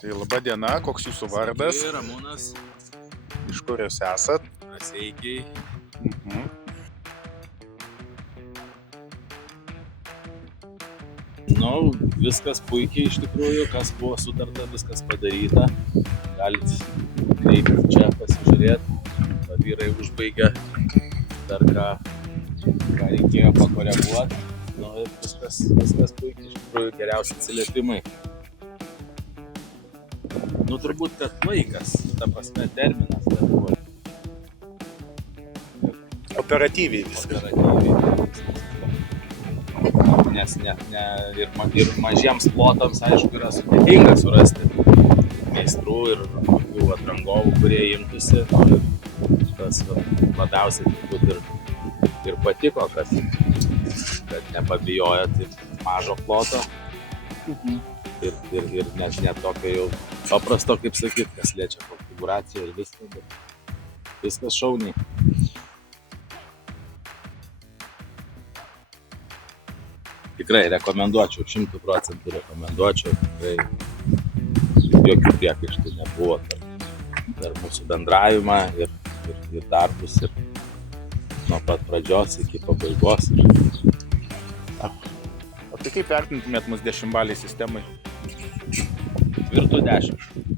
Tai laba diena, koks jūsų vardas? Sveiki, Ramūnas, Iš kur jūs esat? Raseikiai. Nu, viskas puikiai iš tikrųjų, kas buvo sutarta, viskas padaryta. Galit kreipti čia pasižiūrėti. Vyrai užbaigė dar ką reikėjo pakoreguoti. Nu, ir viskas puikiai, iš tikrųjų geriausi atsiliepimai. Nu, turbūt, kad laikas, ta prasme terminas, bet buvo Operatyviai viskas. operatyviai. Nes ir mažiems plotams, aišku, yra sudėtinga surasti meistrų ir tokių atrangovų, kurie imtųsi. Tas labiausiai turbūt ir patiko, kad nepabijojo taip mažo ploto. Ir net tokio jau paprasto, kaip sakyt, kas liečia konfiguraciją ir viską, bet viskas šauniai. Tikrai rekomenduočiau, 100% rekomenduočiau, tikrai jokių priekaištų nebuvo per mūsų bendravimą ir darbus ir nuo pat pradžios iki pabaigos. O tai kaip vertintumėt mus 10-baliai sistemai? Tvirtų 10.